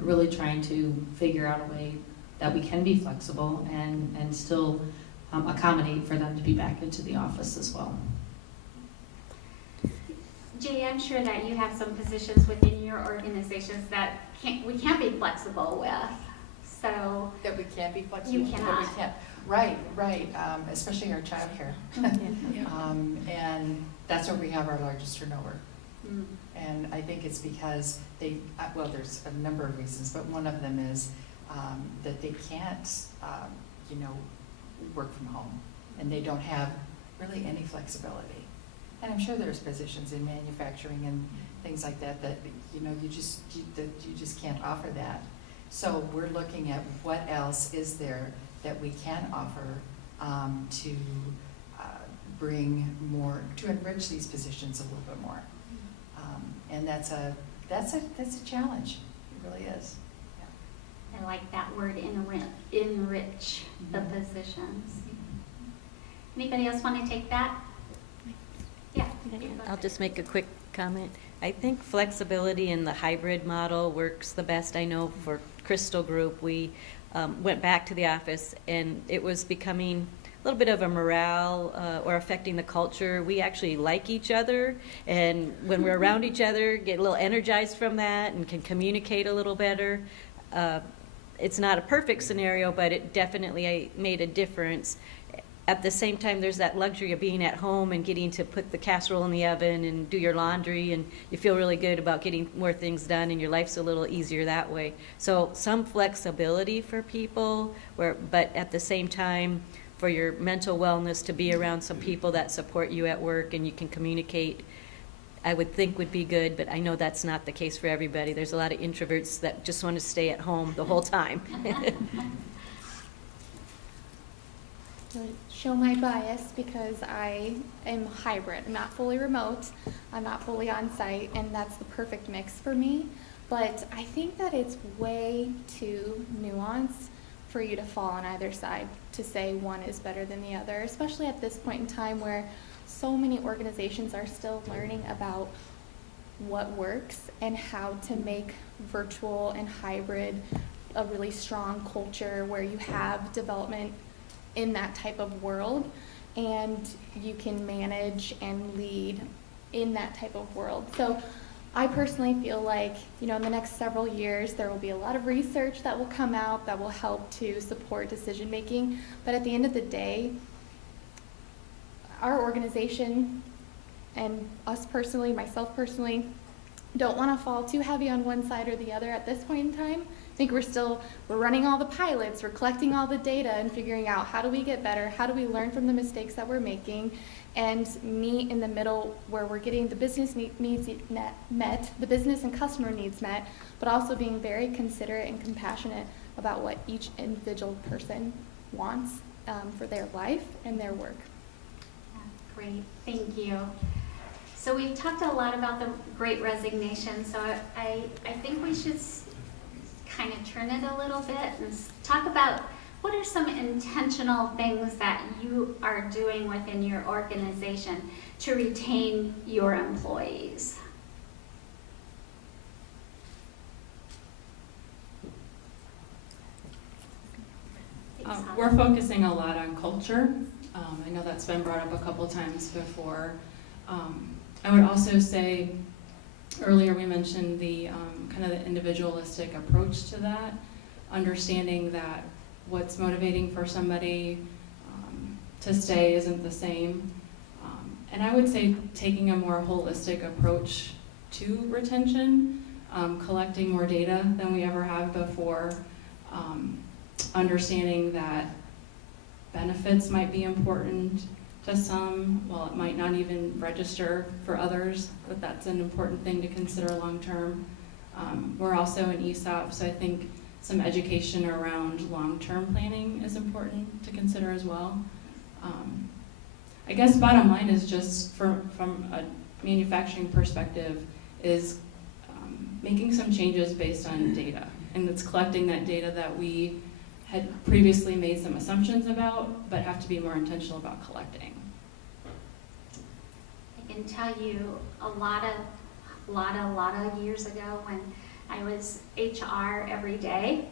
really trying to figure out a way that we can be flexible and still accommodate for them to be back into the office as well. Jay, I'm sure that you have some positions within your organizations that we can't be flexible with. So That we can't be flexible. You that cannot. we can't. Right, especially our childcare. And that's where we have our largest turnover. And I think it's because there's a number of reasons, but one of them is that they can't, work from home, and they don't have really any flexibility. And I'm sure there's positions in manufacturing and things like that you just can't offer that. So we're looking at what else is there that we can offer to bring more, to enrich these positions a little bit more. And that's a challenge. It really is. I like that word, enrich the positions. Anybody else want to take that? Yeah. I'll just make a quick comment. I think flexibility in the hybrid model works the best. I know for Crystal Group, we went back to the office and it was becoming a little bit of a morale or affecting the culture. We actually like each other, and when we're around each other, get a little energized from that and can communicate a little better. It's not a perfect scenario, but it definitely made a difference. At the same time, there's that luxury of being at home and getting to put the casserole in the oven and do your laundry, and you feel really good about getting more things done, and your life's a little easier that way. So some flexibility for people, but at the same time, for your mental wellness, to be around some people that support you at work and you can communicate, I would think would be good, but I know that's not the case for everybody. There's a lot of introverts that just want to stay at home the whole time. Show my bias because I am hybrid. I'm not fully remote, I'm not fully on site, and that's the perfect mix for me. But I think that it's way too nuanced for you to fall on either side, to say one is better than the other, especially at this point in time where so many organizations are still learning about what works and how to make virtual and hybrid a really strong culture where you have development in that type of world and you can manage and lead in that type of world. So I personally feel like, in the next several years, there will be a lot of research that will come out that will help to support decision making. But at the end of the day, our organization and us personally, myself personally, don't want to fall too heavy on one side or the other at this point in time. I think we're running all the pilots, we're collecting all the data and figuring out how do we get better, how do we learn from the mistakes that we're making, and meet in the middle where we're getting the business needs met, the business and customer needs met, but also being very considerate and compassionate about what each individual person wants for their life and their work. Great, thank you. So we've talked a lot about the Great Resignation, so I think we should kind of turn it a little bit and talk about what are some intentional things that you are doing within your organization to retain your employees? We're focusing a lot on culture. I know that's been brought up a couple times before. I would also say, earlier we mentioned the kind of the individualistic approach to that, understanding that what's motivating for somebody to stay isn't the same. And I would say taking a more holistic approach to retention. collecting more data than we ever have before, understanding that benefits might be important to some, while it might not even register for others, but that's an important thing to consider long-term. We're also an ESOP, so I think some education around long-term planning is important to consider as well. I guess bottom line is just from a manufacturing perspective is making some changes based on data. And it's collecting that data that we had previously made some assumptions about, but have to be more intentional about collecting. I can tell you a lot of years ago when I was HR every day,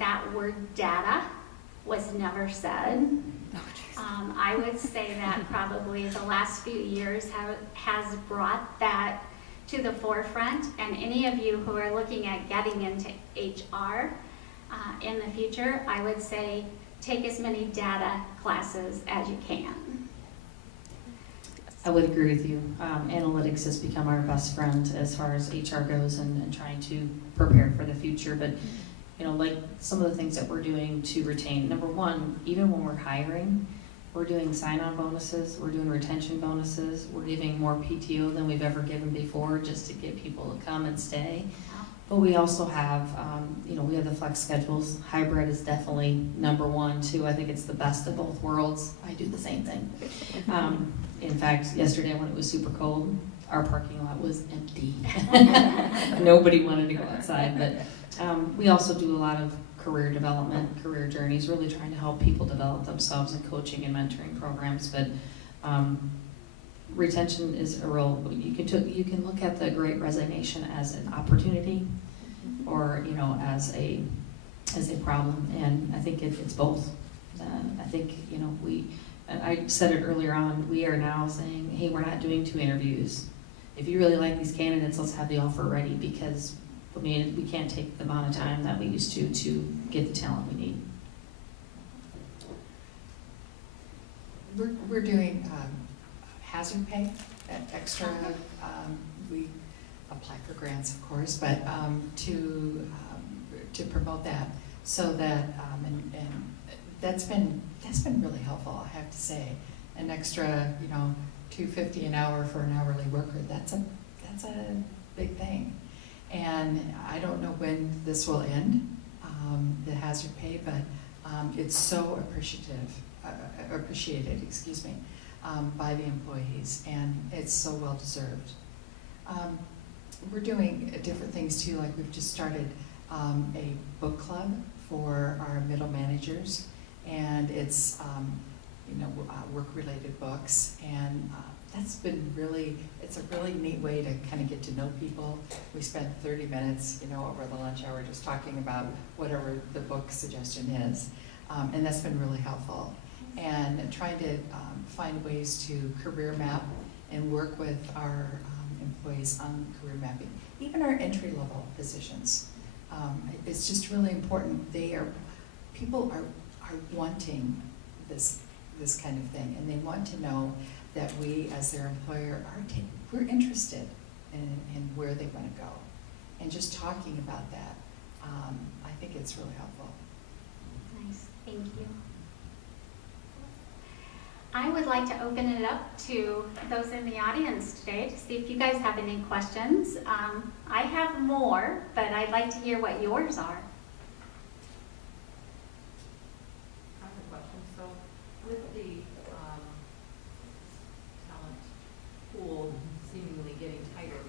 that word data was never said. I would say that probably the last few years has brought that to the forefront, and any of you who are looking at getting into HR in the future, I would say take as many data classes as you can. I would agree with you. Analytics has become our best friend as far as HR goes and trying to prepare for the future. But, you know, like some of the things that we're doing to retain, number one, even when we're hiring, we're doing sign-on bonuses, we're doing retention bonuses, we're giving more PTO than we've ever given before just to get people to come and stay. But we also have, you know, we have the flex schedules. Hybrid is definitely number one, too. I think it's the best of both worlds. I do the same thing. In fact, yesterday when it was super cold, our parking lot was empty. Nobody wanted to go outside. But we also do a lot of career development, career journeys, really trying to help people develop themselves in coaching and mentoring programs. But retention is a real, you can look at the Great Resignation as an opportunity or, you know, as a problem, and I think it's both. I think, you know, I said it earlier on, we are now saying, hey, we're not doing 2 interviews. If you really like these candidates, let's have the offer ready, because I mean, we can't take the amount of time that we used to get the talent we need. We're doing hazard pay, extra, we apply for grants, of course, but to promote that, so that, and that's been really helpful, I have to say. An extra, you know, $2.50 an hour for an hourly worker, that's a big thing. And I don't know when this will end, the hazard pay, but it's so appreciated, excuse me, by the employees, and it's so well deserved. We're doing different things too, like we've just started a book club for our middle managers, and it's you know, work-related books, and that's been it's a really neat way to kind of get to know people. We spent 30 minutes, you know, over the lunch hour just talking about whatever the book suggestion is, and that's been really helpful. And trying to find ways to career map and work with our employees on career mapping, even our entry-level positions. It's just really important. People are wanting this kind of thing, and they want to know that we, as their employer, we're interested in where they want to go. And just talking about that, I think it's really helpful. Nice, thank you. I would like to open it up to those in the audience today to see if you guys have any questions. I have more, but I'd like to hear what yours are. I have a question. So with the talent pool seemingly getting tighter,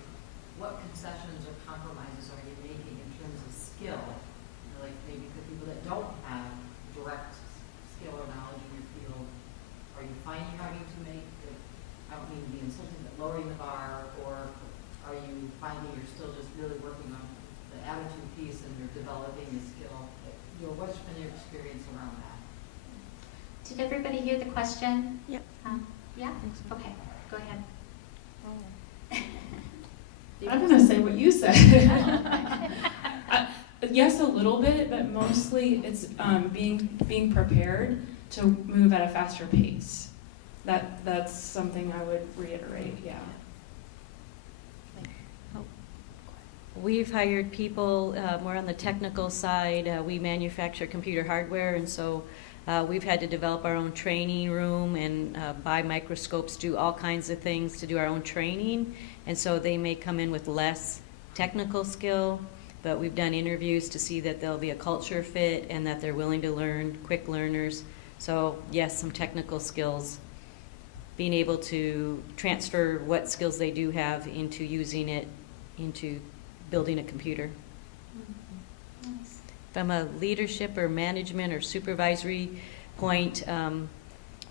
what concessions or compromises are you making in terms of skill? You know, like maybe for people that don't have direct skill or knowledge in your field, are you finding you're having to make, I don't mean to be insulting, but lowering the bar, or are you finding you're still just really working on the attitude piece and you're developing the skill? You know, what's been your experience around that? Did everybody hear the question? Yep. Yeah? Okay, go ahead. I'm going to say what you said. Yes, a little bit, but mostly it's being prepared to move at a faster pace. That's something I would reiterate, yeah. We've hired people more on the technical side. We manufacture computer hardware, and so we've had to develop our own training room and buy microscopes, do all kinds of things to do our own training. And so they may come in with less technical skill, but we've done interviews to see that they'll be a culture fit and that they're willing to learn, quick learners. So yes, some technical skills, being able to transfer what skills they do have into using it into building a computer. Nice. From a leadership or management or supervisory point,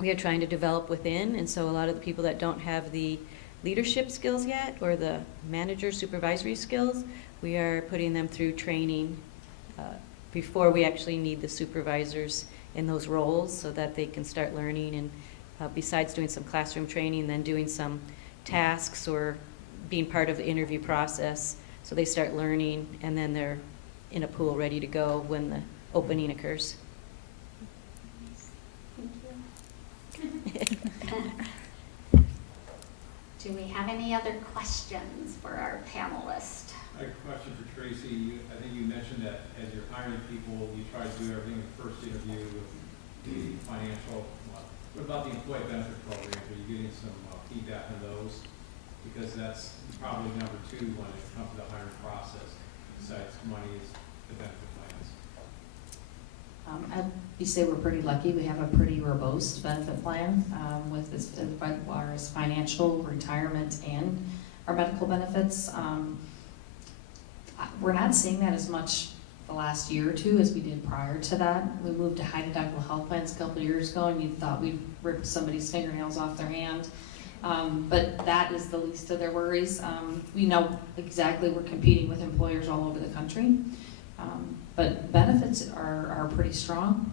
we are trying to develop within, and so a lot of the people that don't have the leadership skills yet or the manager supervisory skills, we are putting them through training before we actually need the supervisors in those roles so that they can start learning, and besides doing some classroom training, then doing some tasks or being part of the interview process. So they start learning, and then they're in a pool ready to go when the opening occurs. Thank you. Do we have any other questions for our panelist? I have a question for Tracy. I think you mentioned that as you're hiring people, you try to do everything in the first interview with the financial. What about the employee benefit programs? Are you getting some feedback on those? Because that's probably number 2 when it comes to the hiring process, besides money, is the benefit plans. You say we're pretty lucky. We have a pretty robust benefit plan with as far as financial, retirement, and our medical benefits. We're not seeing that as much the last year or 2 as we did prior to that. We moved to high deductible health plans a couple of years ago, and you thought we'd ripped somebody's fingernails off their hand. But that is the least of their worries. We know exactly we're competing with employers all over the country. But benefits are pretty strong,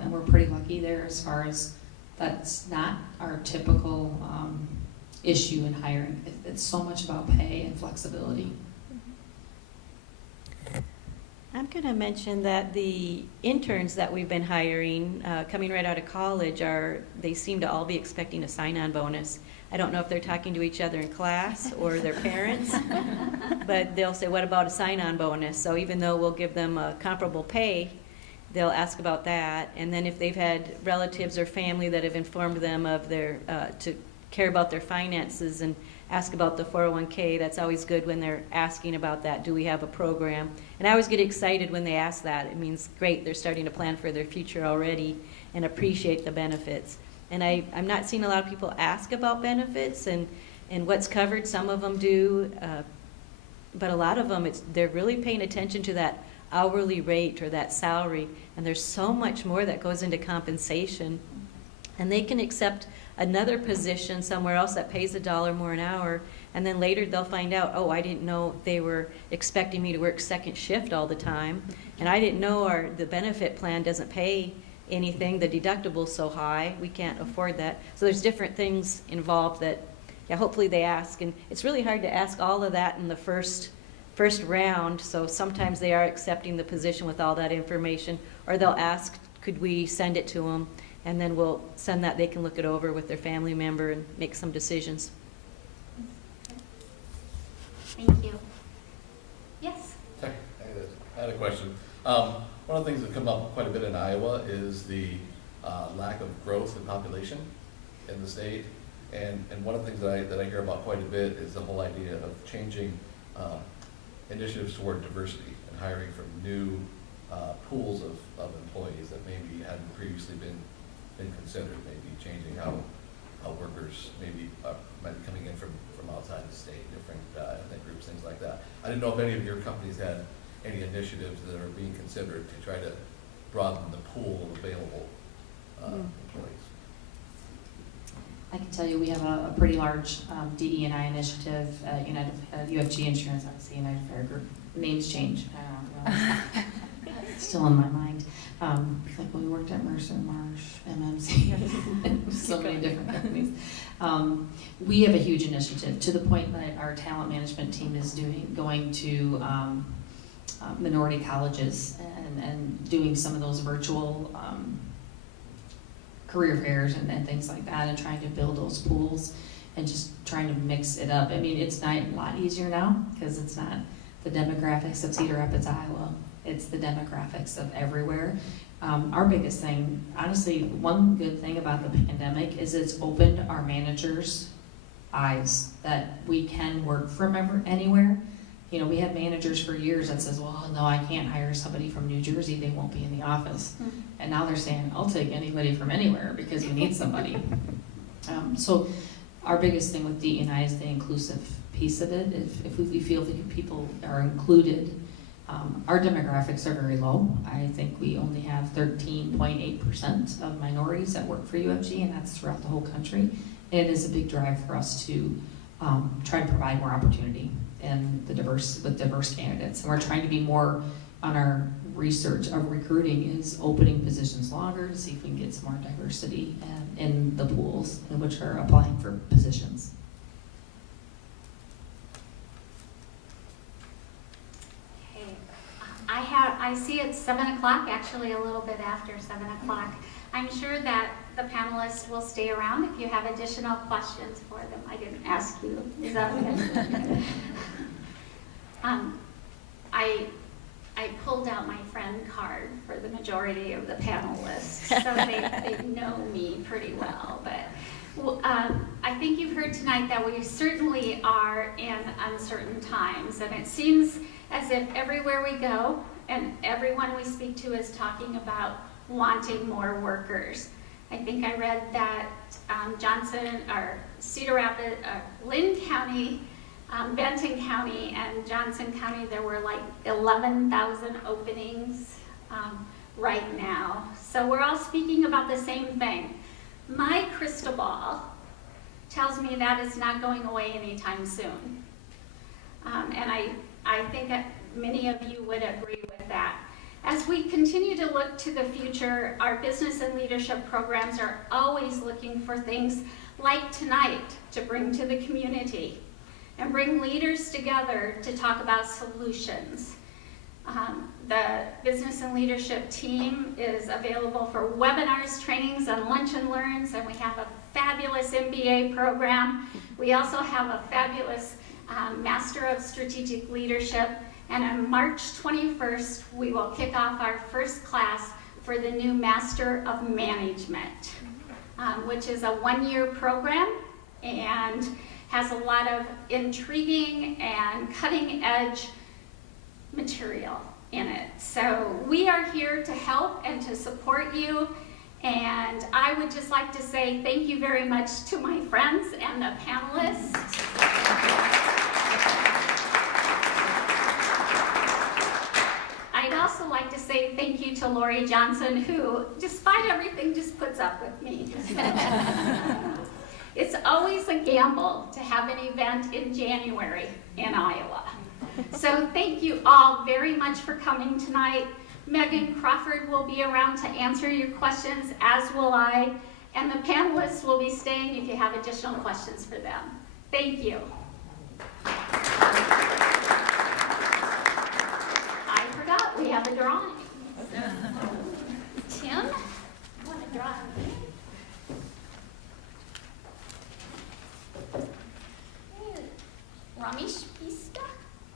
and we're pretty lucky there as far as that's not our typical issue in hiring. It's so much about pay and flexibility. I'm going to mention that the interns that we've been hiring, coming right out of college, they seem to all be expecting a sign-on bonus. I don't know if they're talking to each other in class or their parents, but they'll say, what about a sign-on bonus? So even though we'll give them a comparable pay, they'll ask about that. And then if they've had relatives or family that have informed them of their, to care about their finances and ask about the 401k, that's always good when they're asking about that. Do we have a program? And I always get excited when they ask that. It means, great, they're starting to plan for their future already and appreciate the benefits. And I'm not seeing a lot of people ask about benefits and what's covered. Some of them do, but a lot of them, they're really paying attention to that hourly rate or that salary. And there's so much more that goes into compensation. And they can accept another position somewhere else that pays $1 more an hour, and then later they'll find out, oh, I didn't know they were expecting me to work second shift all the time, and I didn't know the benefit plan doesn't pay anything, the deductible's so high, we can't afford that. So there's different things involved that, yeah, hopefully they ask, and it's really hard to ask all of that in the first round, so sometimes they are accepting the position with all that information, or they'll ask, could we send it to them? And then we'll send that, they can look it over with their family member and make some decisions. Thank you. Yes? I had a question. One of the things that come up quite a bit in Iowa is the lack of growth in population in the state. And one of the things that I hear about quite a bit is the whole idea of changing initiatives toward diversity and hiring from new pools of employees that maybe hadn't previously been considered, maybe changing how workers maybe might be coming in from outside the state, different ethnic groups, things like that. I didn't know if any of your companies had any initiatives that are being considered to try to broaden the pool of available employees. I can tell you we have a pretty large DE&I initiative, UFG Insurance, obviously United Fire Group. Names change. I don't know. It's still in my mind. Like when we worked at Mercer Marsh, MMC, so many different companies. We have a huge initiative to the point that our talent management team is going to minority colleges and doing some of those virtual career fairs and things like that, and trying to build those pools and just trying to mix it up. I mean, it's not a lot easier now because it's not the demographics of Cedar Rapids, Iowa. It's the demographics of everywhere. Our biggest thing, honestly, one good thing about the pandemic is it's opened our managers' eyes that we can work from anywhere. You know, we had managers for years that says, well, no, I can't hire somebody from New Jersey, they won't be in the office. And now they're saying, I'll take anybody from anywhere because we need somebody. So our biggest thing with DE&I is the inclusive piece of it. If we feel that people are included, our demographics are very low. I think we only have 13.8% of minorities that work for UFG, and that's throughout the whole country. And it is a big drive for us to try and provide more opportunity and with diverse candidates. And we're trying to be more on our research of recruiting is opening positions longer to see if we can get some more diversity in the pools in which are applying for positions. I see it's 7 o'clock, actually a little bit after 7 o'clock. I'm sure that the panelists will stay around if you have additional questions for them. I didn't ask you. Is that okay? I pulled out my friend card for the majority of the panelists, so they know me pretty well. But I think you've heard tonight that we certainly are in uncertain times, and it seems as if everywhere we go and everyone we speak to is talking about wanting more workers. I think I read that Cedar Rapids, Lynn County, Benton County, and Johnson County, there were like 11,000 openings right now. So we're all speaking about the same thing. My crystal ball tells me that is not going away anytime soon. And I think that many of you would agree with that. As we continue to look to the future, our business and leadership programs are always looking for things like tonight to bring to the community and bring leaders together to talk about solutions. The business and leadership team is available for webinars, trainings, and lunch and learns, and we have a fabulous MBA program. We also have a fabulous Master of Strategic Leadership. And on March 21st, we will kick off our first class for the new Master of Management, which is a one-year program and has a lot of intriguing and cutting-edge material in it. So we are here to help and to support you. And I would just like to say thank you very much to my friends and the panelists. I'd also like to say thank you to Lori Johnson, who, despite everything, just puts up with me. It's always a gamble to have an event in January in Iowa. So thank you all very much for coming tonight. Megan Crawford will be around to answer your questions, as will I, and the panelists will be staying if you have additional questions for them. Thank you. We have a drawing. Tim, you want to draw me? Ramesh Pista?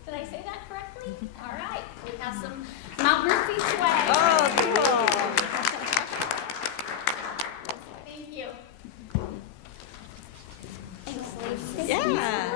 Did I say that correctly? All right. We have some Mount Murphy swag. Oh, cool. Thank you. Thanks, Lacey. Yeah.